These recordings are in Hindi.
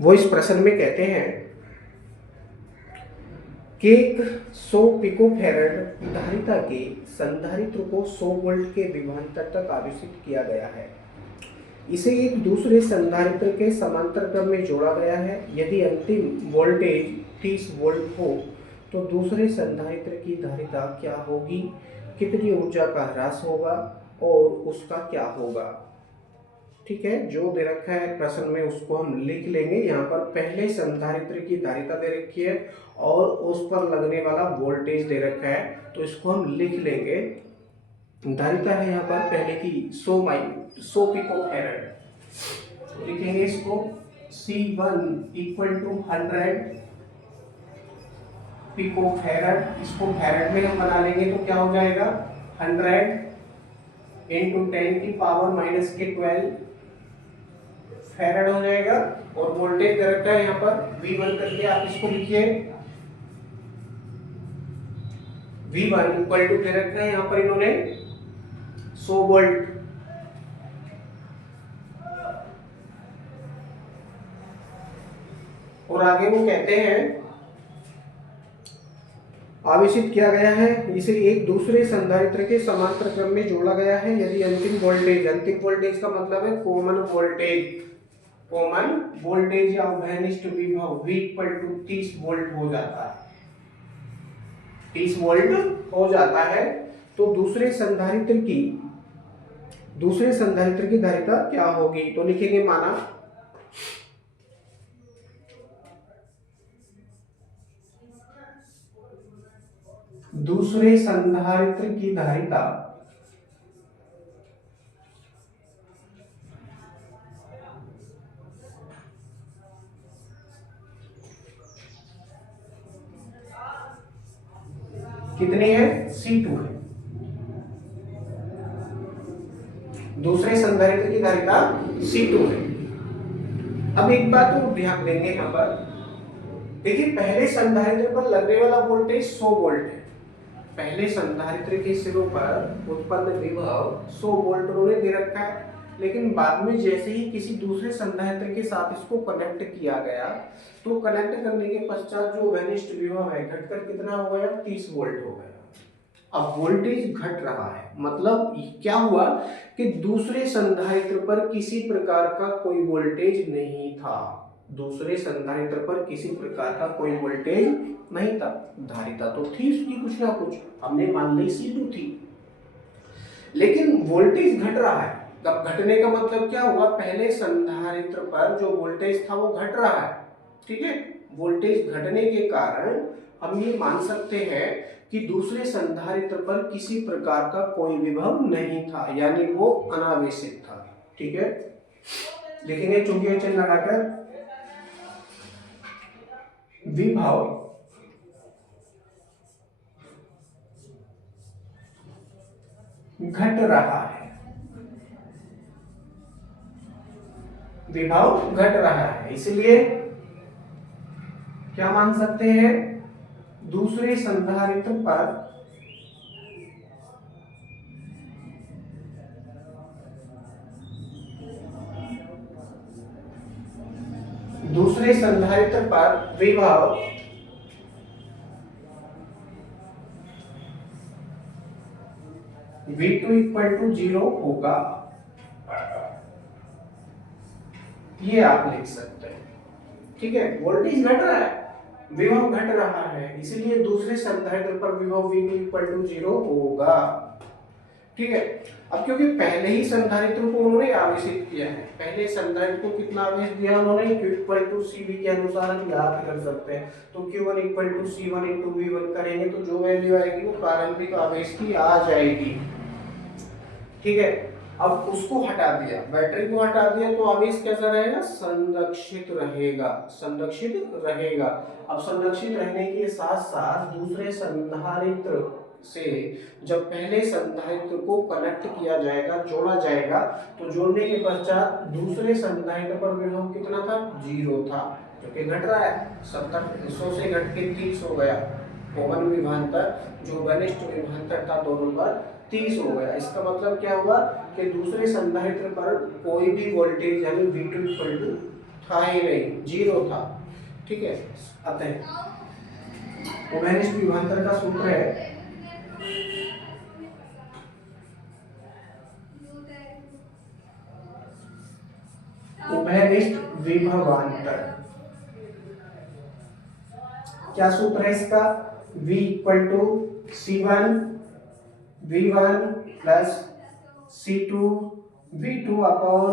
वो इस प्रश्न में कहते हैं कि 100 पिकोफैरड धारिता के संधारित्र को 100 वोल्ट के विभवांतर तक आवेशित किया गया है। इसे एक दूसरे संधारित्र के समांतर क्रम में जोड़ा गया है। यदि अंतिम वोल्टेज 30 वोल्ट हो तो दूसरे संधारित्र की धारिता क्या होगी, कितनी ऊर्जा का ह्रास होगा और उसका क्या होगा। ठीक है, जो दे रखा है प्रश्न में उसको हम लिख लेंगे। यहाँ पर पहले संधारित्र की धारिता दे रखी है और उस पर लगने वाला वोल्टेज दे रखा है, तो इसको हम लिख लेंगे। धारिता है यहाँ पर पहले की 100 पिकोफैरड, तो लिखेंगे इसको C1 इक्वल टू 100 पिकोफैरड। इसको फैरड में हम बना लेंगे तो क्या हो जाएगा 100 इंटू 10 की पावर माइनस के 12 फैरड हो जाएगा। और वोल्टेज दे रखा है यहाँ पर V1 करके आप इसको लिखिए। V1 इक्वल टू दे रखा है यहाँ पर इन्होंने 100 वोल्ट। और आगे वो कहते हैं आवेशित किया गया है, इसे एक दूसरे संधारित्र के समांतर क्रम में जोड़ा गया है। यदि अंतिम वोल्टेज का मतलब है कॉमन वोल्टेज या वहनिष्ठ विभव V इक्वल टू 30 वोल्ट हो जाता है, 30 वोल्ट हो जाता है, तो दूसरे संधारित्र की धारिता क्या होगी। तो लिखेंगे माना दूसरे संधारित्र की धारिता कितनी है, C2 है। दूसरे संधारित्र की धारिता C2 है। अब एक बात और ध्यान देंगे यहाँ पर, देखिए पहले संधारित्र पर लगने वाला वोल्टेज 100 वोल्ट है। पहले संधारित्र के सिरों पर उत्पन्न विभव 100 वोल्ट उन्होंने दे रखा है, लेकिन बाद में जैसे ही किसी दूसरे संधारित्र के साथ इसको कनेक्ट किया गया, तो कनेक्ट करने के पश्चात जो वहनिष्ठ विभव है घटकर कितना हो गया, 30 वोल्ट हो गया। अब वोल्टेज घट रहा है, मतलब क्या हुआ कि दूसरे संधारित्र पर किसी प्रकार का कोई वोल्टेज नहीं था। दूसरे संधारित्र पर किसी प्रकार का कोई वोल्टेज नहीं था। धारिता तो थी उसकी कुछ ना कुछ, हमने मान ली C2 थी, लेकिन वोल्टेज घट रहा है। तब घटने का मतलब क्या हुआ, पहले संधारित्र पर जो वोल्टेज था वो घट रहा है। ठीक है, वोल्टेज घटने के कारण हम ये मान सकते हैं कि दूसरे संधारित्र पर किसी प्रकार का कोई विभव नहीं था, यानी वो अनावेशित था। ठीक है, लिखेंगे चुंबकीय चिन्ह लगाकर विभव घट रहा है, विभव घट रहा है, इसलिए क्या मान सकते हैं, दूसरे संधारित्र पर विभव V2 इक्वल टू 0 होगा। ये आप लिख सकते हैं। ठीक है, वोल्टेज घट रहा है, विभव घट रहा है, इसलिए दूसरे संधारित्र पर विभव V2 इक्वल टू 0 होगा। ठीक है, अब क्योंकि पहले ही संधारित्र को उन्होंने आवेशित किया है, पहले संधारित्र को कितना आवेश दिया उन्होंने, Q इक्वल टू CV के अनुसार हम याद कर सकते हैं। तो Q1 equal to C1 into V1 करेंगे तो जो वैल्यू आएगी वो प्रारंभिक आवेश की आ जाएगी। ठीक है, अब उसको हटा दिया, बैटरी को हटा दिया, तो आवेश कैसा रहेगा, संरक्षित रहेगा। अब संरक्षित रहने के साथ साथ दूसरे संधारित्र से जब पहले संधारित्र को कनेक्ट किया जाएगा, जोड़ा जाएगा, तो जोड़ने के पश्चात दूसरे संधारित्र पर विभव कितना था, 0 था, क्योंकि घट रहा है, 100 से घट के 30 हो गया। कॉमन विभवांतर जो वनिष्ठ विभवांतर था दोनों पर 30 हो गया। इसका मतलब क्या हुआ कि दूसरे संधारित्र पर कोई भी वोल्टेज यानी V2 इक्वल टू था ही नहीं, 0 था। ठीक है, अतः उभयनिष्ठ विभवांतर का सूत्र है उभयनिष्ठ विभवांतर। क्या सूत्र है इसका? v equal to c1 v1 plus c2 v2 upon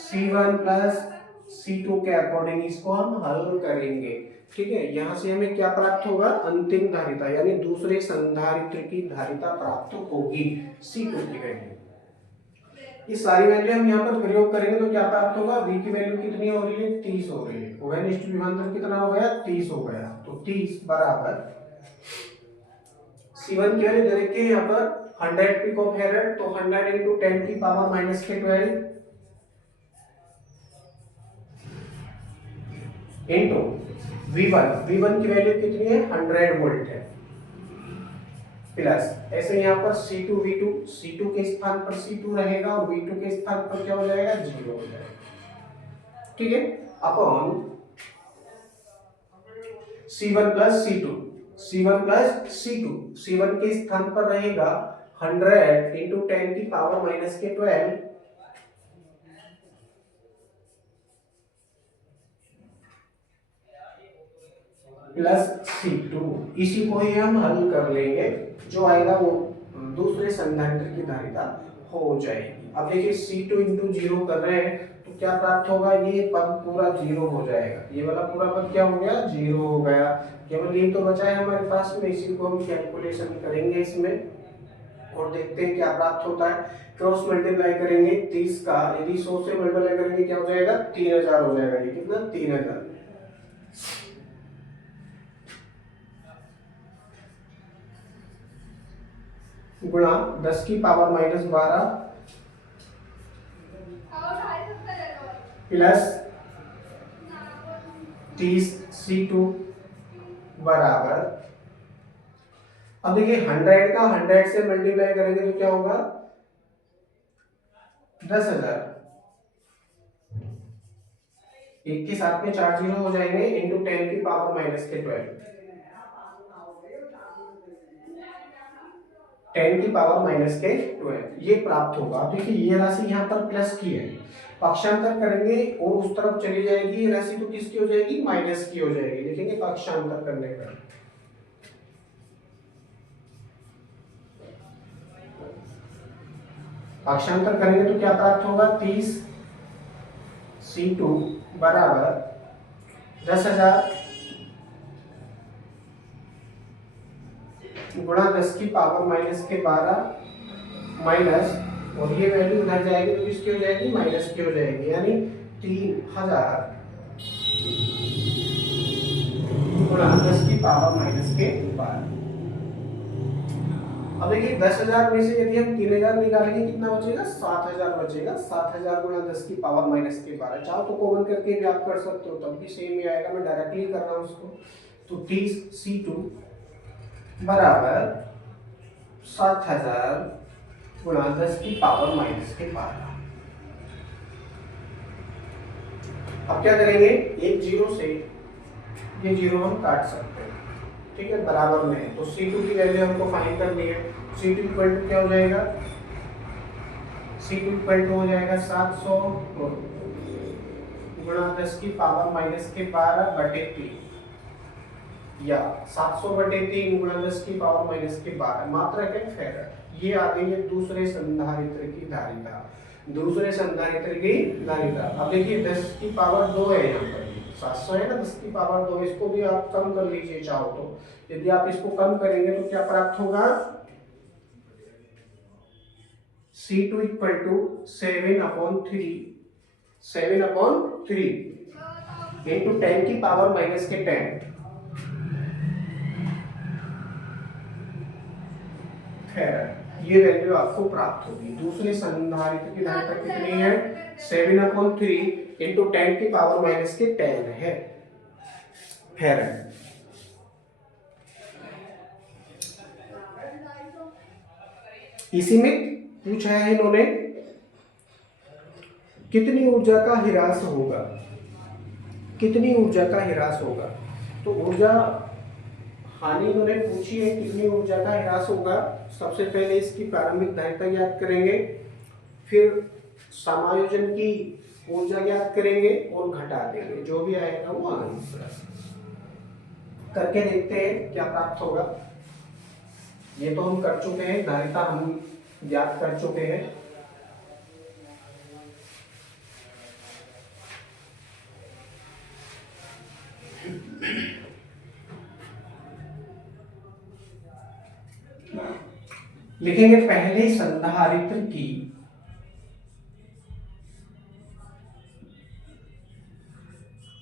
c1 plus c2 के अकॉर्डिंग इसको हम हल करेंगे। ठीक है, यहां से हमें क्या प्राप्त होगा? अंतिम धारिता यानी दूसरे संधारित्र की धारिता प्राप्त होगी, C2 की वैल्यू। ये सारी वैल्यू हम यहाँ पर प्रयोग करेंगे तो क्या प्राप्त होगा? V की वैल्यू कितनी हो रही है? 30 हो रही है। उभयनिष्ठ विभवांतर कितना हो गया? 30 हो गया। तो 30 बराबर C1 की वैल्यू दे रखी है यहाँ पर 100 पिकोफैरड, तो 100 into 10 की पावर माइनस के 12 इंटू V1 की वैल्यू कितनी है? 100 वोल्ट है, प्लस ऐसे यहाँ पर C2 के स्थान पर C2 रहेगा और V2 के स्थान पर क्या हो जाएगा? 0 हो जाएगा। ठीक है, अपॉन C1 प्लस C1 के स्थान पर रहेगा 100 इंटू 10 की पावर माइनस के 12 प्लस C2। इसी को ही हम हल कर लेंगे, जो आएगा वो दूसरे संधारित्र की धारिता हो जाएगी। अब देखिए C2 इंटू 0 कर रहे हैं तो क्या प्राप्त होगा? ये पद पूरा 0 हो जाएगा, ये वाला पूरा पद क्या हो गया? 0 हो गया। केवल ये तो बचा है हमारे पास में, इसी को हम कैलकुलेशन करेंगे इसमें और देखते हैं क्या प्राप्त होता है। क्रॉस मल्टीप्लाई करेंगे 30 का, यदि 100 से मल्टीप्लाई करेंगे क्या हो जाएगा? 3000 हो जाएगा। ये कितना? 3000 गुणा 10 की पावर माइनस 12 प्लस 30 C2 बराबर, अब देखिए 100 का 100 से मल्टीप्लाई करेंगे तो क्या होगा? 10,000। एक के साथ में 4 जीरो हो जाएंगे इंटू 10 की पावर माइनस के 12, 10 की पावर माइनस के 12 ये प्राप्त होगा। देखिए ये राशि यहाँ पर प्लस की है, पक्षांतर करेंगे और उस तरफ चली जाएगी ये राशि, तो किसकी हो जाएगी? माइनस की हो जाएगी। देखेंगे पक्षांतर करने पर पक्षांतर करेंगे तो क्या प्राप्त होगा? 30 C2 बराबर 10,000 गुणा 10 की पावर माइनस के 12 माइनस, और ये वैल्यू इधर जाएगी तो किसकी हो जाएगी? माइनस की हो जाएगी, यानी 3000 गुणा 10 की पावर माइनस के 12। अब देखिए 10,000 में से यदि हम 3000 निकालेंगे कितना बचेगा? 7,000 बचेगा। 7,000 गुणा 10 की पावर माइनस के 12, चाहो तो कॉमन करके भी आप कर सकते हो, तब भी सेम ही आएगा। मैं डायरेक्टली कर रहा हूँ उसको। तो 30 C2 बराबर 7,000 गुणा 10 की पावर माइनस के 12। अब क्या करेंगे? एक जीरो से ये जीरो हम काट सकते हैं। ठीक है, बराबर में है तो C2 की वैल्यू हमको फाइंड करनी है। C2 इक्वल टू क्या हो जाएगा? C2 इक्वल टू हो जाएगा 700 गुणा 10 की पावर माइनस के 12 बटे 3, या 700 बटे 3 गुणा 10 की पावर माइनस के 12, मात्रक है फैराड। ये आ गई है दूसरे संधारित्र की धारिता, दूसरे संधारित्र की धारिता। अब देखिए 10 की पावर 2 है यहाँ पर, 700 है ना, 10 की पावर 2, इसको भी आप कम कर लीजिए चाहो तो। यदि आप इसको कम करेंगे तो क्या प्राप्त होगा? C2 इक्वल टू 7/3 इंटू 10 की पावर माइनस के 10 फैराड। ये वैल्यू आपको प्राप्त होगी। दूसरे संधारित्र की धारिता कितनी है? 7/3 इंटू 10 की पावर माइनस के 10 है फैराड। इसी में पूछा है इन्होंने कितनी ऊर्जा का ह्रास होगा। कितनी ऊर्जा का ह्रास होगा। तो ऊर्जा हानि उन्होंने पूछी है, कितनी ऊर्जा का ह्रास होगा। सबसे पहले इसकी प्रारंभिक धारिता ज्ञात करेंगे, फिर समायोजन की ऊर्जा ज्ञात करेंगे और घटा देंगे, जो भी आएगा वो आंसर करके देखते हैं क्या प्राप्त होगा। ये तो हम कर चुके हैं, धारिता हम ज्ञात कर चुके हैं। लिखेंगे पहले संधारित्र की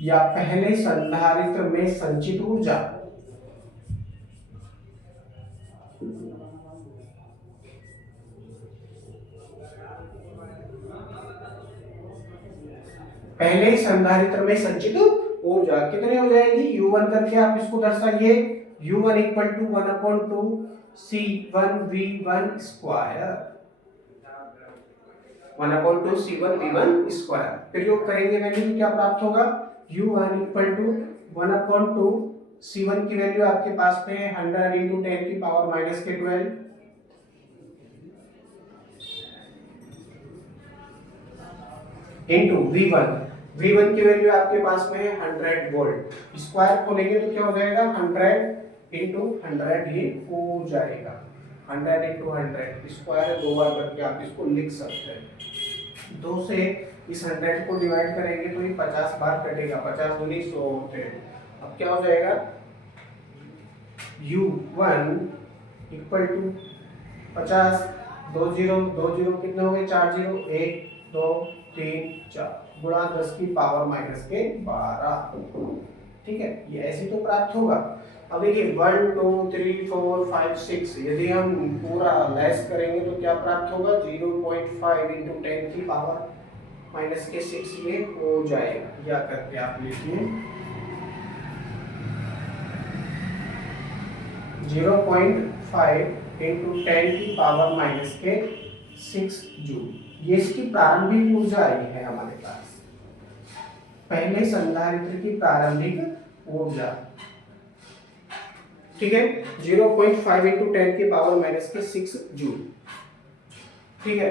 या पहले संधारित्र में संचित ऊर्जा पहले संधारित्र में संचित ऊर्जा कितनी हो जाएगी, U1 करके आप इसको दर्शाइए। U1 equal to 1/2 C1V1 square, 1/2 C1V1 square. प्रयोग करेंगे वैल्यू क्या प्राप्त होगा, U1 इक्वल टू 1/2 C1 की वैल्यू आपके पास में 100 इंटू 10 की पावर माइनस के 12 इंटू V1 की वैल्यू आपके पास में है 100 वोल्ट। स्क्वायर को लेंगे तो क्या हो जाएगा, 100 इंटू 100 ही हो जाएगा। 100 इंटू 100 स्क्वायर 2 बार करके आप इसको लिख सकते हैं। 2 से इस 100 को डिवाइड करेंगे तो ये 50 बार कटेगा, 50 दूनी 100 होते हैं। अब क्या हो जाएगा, U1 इक्वल टू 50 2 0 कितने हो गए, 4 0 1 2 3 4 गुणा 10 की पावर माइनस के 12। ठीक है, ये ऐसे तो प्राप्त होगा। अब देखिए 1 2 3 4 5 6 यदि हम पूरा लेस करेंगे तो क्या प्राप्त होगा, 0.5 इंटू 10 की पावर माइनस के 6 ये हो जाएगा। या करके आप लिखिए 0.5 इंटू 10 की पावर माइनस के 6 जूल। ये इसकी प्रारंभिक ऊर्जा आई है हमारे पास, पहले संधारित्र की प्रारंभिक ऊर्जा। ठीक है, 0.5 इंटू 10 की पावर माइनस के 6 जूल। ठीक है,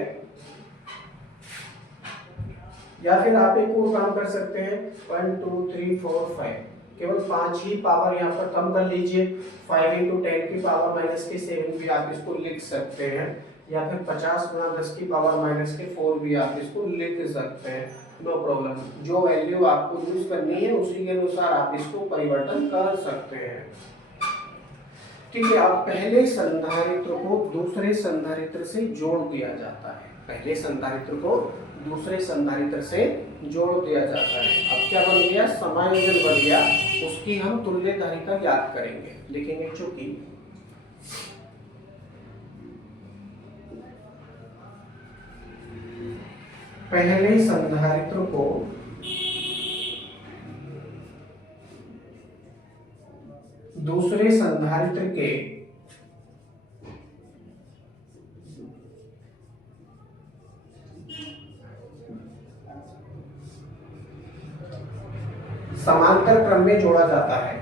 या फिर आप एक और काम कर सकते हैं, 1 2 3 4 5 केवल 5 ही पावर यहाँ पर कम कर लीजिए। 5 इंटू 10 की पावर माइनस के 7 भी आप इसको लिख सकते हैं, या फिर 50 गुणा 10 की पावर माइनस के 4 भी आप इसको लिख सकते हैं, नो प्रॉब्लम। जो वैल्यू आपको यूज करनी है उसी के अनुसार आप इसको परिवर्तन कर सकते हैं। ठीक है, अब पहले संधारित्र को दूसरे संधारित्र से जोड़ दिया जाता है, पहले संधारित्र को दूसरे संधारित्र से जोड़ दिया जाता है। अब क्या बन गया, समायोजन बन गया, उसकी हम तुल्य धारिता ज्ञात करेंगे। लिखेंगे चूंकि पहले संधारित्र को दूसरे संधारित्र के समांतर क्रम में जोड़ा जाता है।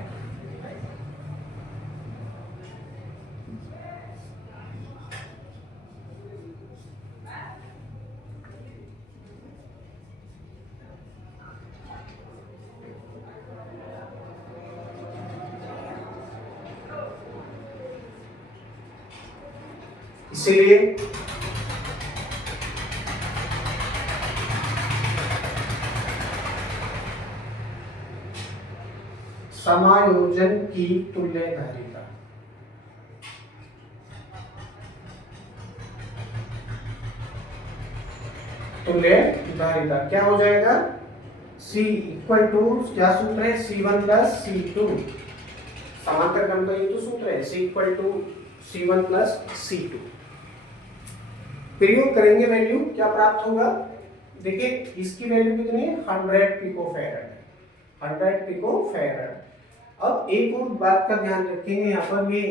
इसीलिए समायोजन की तुल्य धारिता, तुल्य धारिता क्या हो जाएगा, C इक्वल टू क्या सूत्र है, C1 प्लस C2। समांतर क्रम का ये तो सूत्र है, C equal to C1 plus C2। प्रयोग करेंगे वैल्यू क्या प्राप्त होगा, देखिए इसकी वैल्यू कितनी है, 100 पिकोफैरड, 100 पिकोफैरड। अब एक और बात का ध्यान रखेंगे, यहाँ पर ये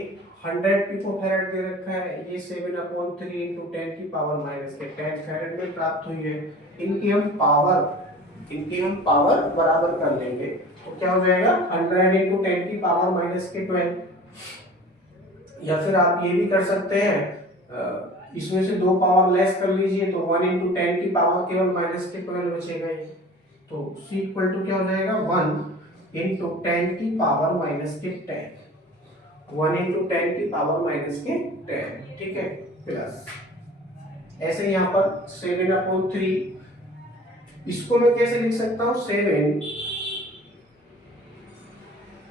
100 पिकोफैरड दे रखा है, ये 7/3 इंटू 10 की पावर माइनस के 10 फैरड में प्राप्त हुई है। इनकी हम पावर इनकी हम पावर बराबर कर लेंगे तो क्या हो जाएगा 100 इंटू 10 की पावर माइनस के 12। या फिर आप ये भी कर सकते हैं, इसमें से दो पावर लेस कर लीजिए तो 1 इंटू 10 की पावर केवल माइनस के 12 बचेगा ही। तो c इक्वल टू क्या हो जाएगा 1 इंटू 10 की पावर माइनस के 10, 1 इंटू 10 की पावर माइनस के 10, ठीक है, प्लस ऐसे यहाँ पर 7/3, इसको मैं कैसे लिख सकता हूँ 7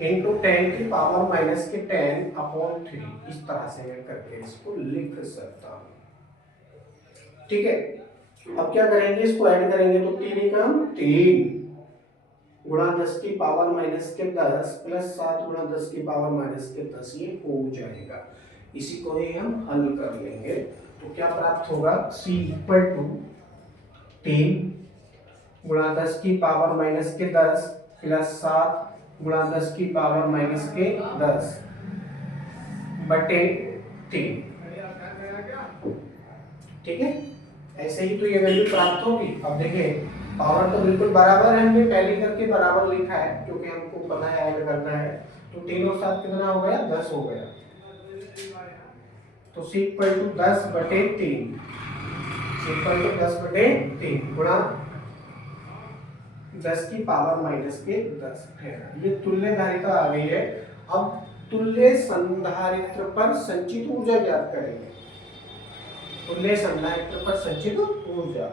इंटू 10 की पावर माइनस के 10/3, इस तरह से मैं करके इसको लिख सकता हूँ, ठीक है। अब क्या करेंगे, इसको ऐड करेंगे तो 3 एकम 3 गुणा 10 की पावर माइनस के 10 प्लस 7 गुणा 10 की पावर माइनस के 10, ये हो जाएगा। इसी को ही हम हल कर लेंगे तो क्या प्राप्त होगा, c इक्वल टू 3 गुणा 10 की पावर माइनस के 10 प्लस 7 गुणा 10 की पावर माइनस के 10 बटे 3, ठीक है। ऐसे ही तो ये वैल्यू प्राप्त होगी। अब देखिए पावर तो बिल्कुल बराबर है, हमने पहले करके बराबर लिखा है क्योंकि हमको पता है ऐड करना है। तो 3 और 7 कितना हो गया, 10 हो गया। तो c इक्वल टू 10 बटे 3, c इक्वल टू 10 बटे 3 गुणा 10 की पावर माइनस के 10 है। ये तुल्य धारिता आ गई है। अब तुल्य संधारित्र पर संचित ऊर्जा ज्ञात करेंगे। तुल्य संधारित्र पर संचित ऊर्जा,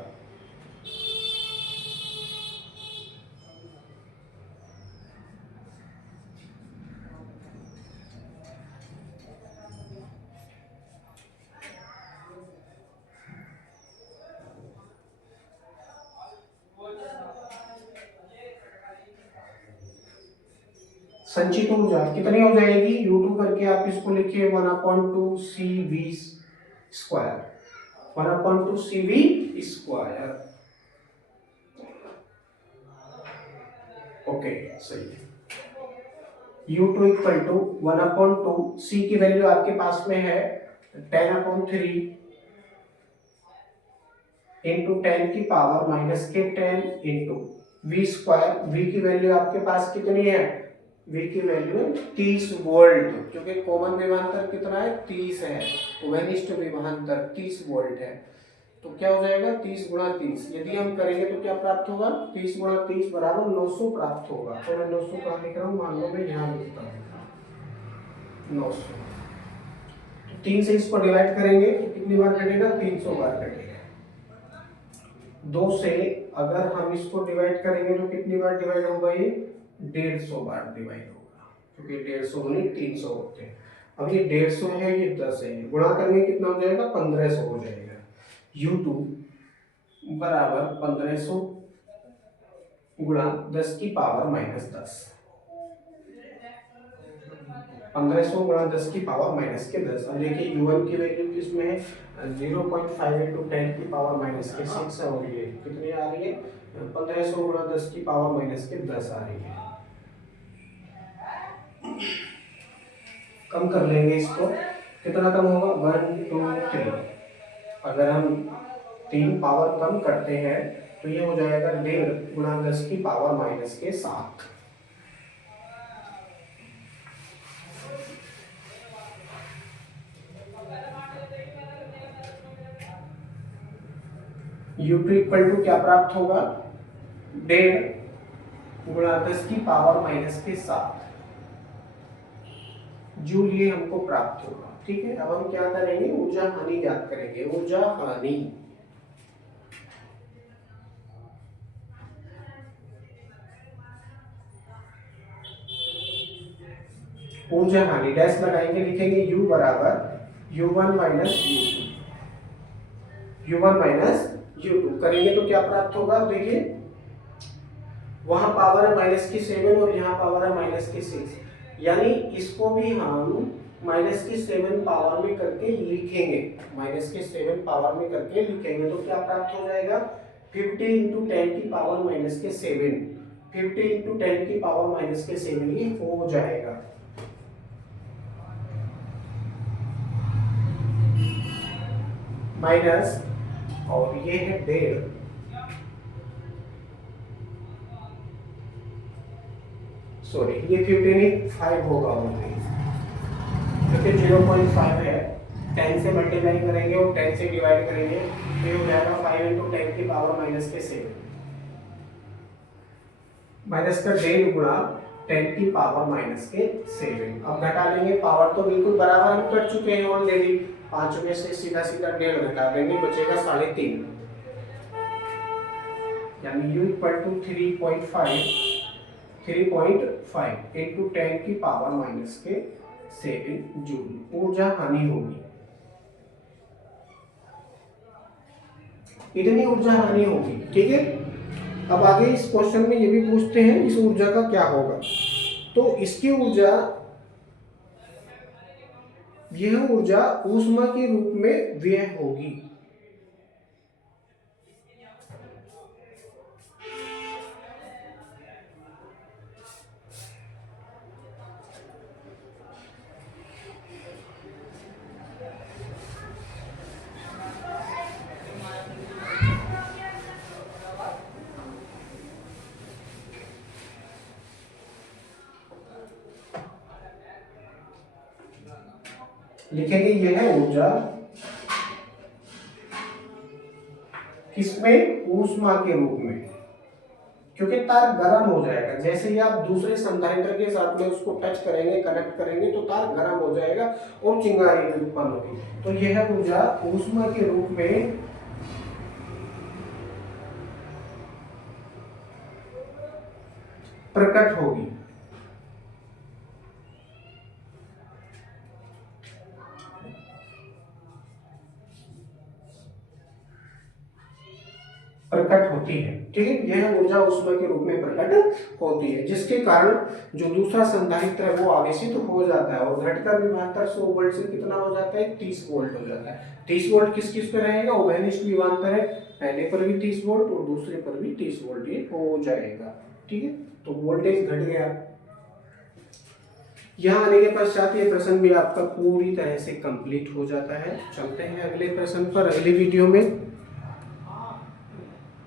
संचित ऊर्जा कितनी हो जाएगी, U2 करके आप इसको लिखिए 1/2 CV square, 1/2 CV square, okay सही है। U2 इक्वल टू 1/2, C की वैल्यू आपके पास में है 10/3 इंटू 10 की पावर माइनस के 10 इंटू V स्क्वायर, V की वैल्यू आपके पास कितनी है, V की वैल्यू 30 वोल्ट, क्योंकि कॉमन विभवांतर कितना है 30 है, वनिष्ठ विभवांतर 30 वोल्ट है। तो क्या हो जाएगा 30 गुणा 30, यदि हम करेंगे तो क्या प्राप्त होगा, 30 गुणा 30 बराबर 900 प्राप्त होगा। तो मैं 900 कहाँ लिख रहा हूँ, मान लो मैं यहाँ लिखता हूँ 900। तो 3 से इसको डिवाइड करेंगे तो कितनी बार कटेगा, 300 बार कटेगा। 2 से अगर हम इसको डिवाइड करेंगे तो कितनी बार डिवाइड होगा, ये 150 बार डिवाइड होगा, क्योंकि 150 गुनी 300 होते हैं। अब ये 150 है, ये 10 है, गुणा करेंगे कितना हो जाएगा, 1500 हो जाएगा। U2 बराबर 1500 गुणा 10 की पावर माइनस 10, 1500 गुणा 10 की पावर माइनस के 10। अब देखिए U1 की वैल्यू किसमें है, 0.5 इंटू 10 की पावर माइनस के 6 है, और ये कितनी आ रही है, 1500 गुणा 10 की पावर माइनस के 10 आ रही है। कम कर लेंगे इसको, कितना कम होगा, 1 2 3, अगर हम 3 पावर कम करते हैं तो ये हो जाएगा 1.5 गुणा 10 की पावर माइनस के 7। U2 इक्वल टू क्या प्राप्त होगा, 1.5 गुणा 10 की पावर माइनस के 7 जूल ये हमको प्राप्त होगा, ठीक है। अब हम क्या करेंगे, ऊर्जा हानि ज्ञात करेंगे। ऊर्जा हानि, ऊर्जा हानि डैश लगाएंगे, लिखेंगे U बराबर U1 minus U2, U1 minus U2 करेंगे तो क्या प्राप्त होगा, देखिए वहां पावर है माइनस की 7 और यहाँ पावर है माइनस की 6, यानी इसको भी हम माइनस की 7 पावर में करके लिखेंगे, माइनस के 7 पावर में करके लिखेंगे तो क्या प्राप्त हो जाएगा, 50 इंटू 10 की पावर माइनस के 7, 50 इंटू 10 की पावर माइनस के 7 ये हो जाएगा। माइनस और ये है 1.5 सॉरी ये 15 होगा ओनली, क्योंकि 0.5 है, 10 से मल्टीप्लाई करेंगे और 10 से डिवाइड करेंगे तो ये हो जाएगा 5 × 10 की पावर -7 माइनस का 1.5 गुणा 10 की पावर -7। अब घटा लेंगे, पावर तो बिल्कुल बराबर हम कर चुके हैं ऑलरेडी, 5 में से सीधा सीधा 1.5 घटा देंगे, बचेगा 3.5, यानी U = 3.5 इंटू 10 की पावर -7 जूल ऊर्जा हानि होगी, इतनी ऊर्जा हानि होगी। ठीक है, अब आगे इस क्वेश्चन में ये भी पूछते हैं इस ऊर्जा का क्या होगा, तो इसकी ऊर्जा, यह ऊर्जा ऊष्मा के रूप में व्यय होगी। लिखेंगे यह ऊर्जा किसमें, ऊष्मा के रूप में, क्योंकि तार गर्म हो जाएगा, जैसे ही आप दूसरे संधारित्र के साथ में उसको टच करेंगे, कनेक्ट करेंगे तो तार गर्म हो जाएगा और चिंगारी भी उत्पन्न होगी, तो यह ऊर्जा ऊष्मा के रूप में प्रकट होगी। प्रकट होती है। ठीक है, यह ऊर्जा ऊष्मा के रूप में प्रकट होती है, जिसके कारण जो दूसरा संधारित्र है वो आवेशित हो जाता है और घटकर विभवांतर 100 वोल्ट से कितना हो जाता है, 30 वोल्ट हो जाता है। 30 वोल्ट किस किस पे रहेगा, उभयनिष्ठ विभवांतर है, पहले पर भी 30 वोल्ट और दूसरे पर भी 30 वोल्ट ये हो जाएगा। ठीक है, तो वोल्टेज घट गया। यहाँ आने के पश्चात ये प्रश्न भी आपका पूरी तरह से कंप्लीट हो जाता है। चलते हैं अगले प्रश्न पर अगली वीडियो में।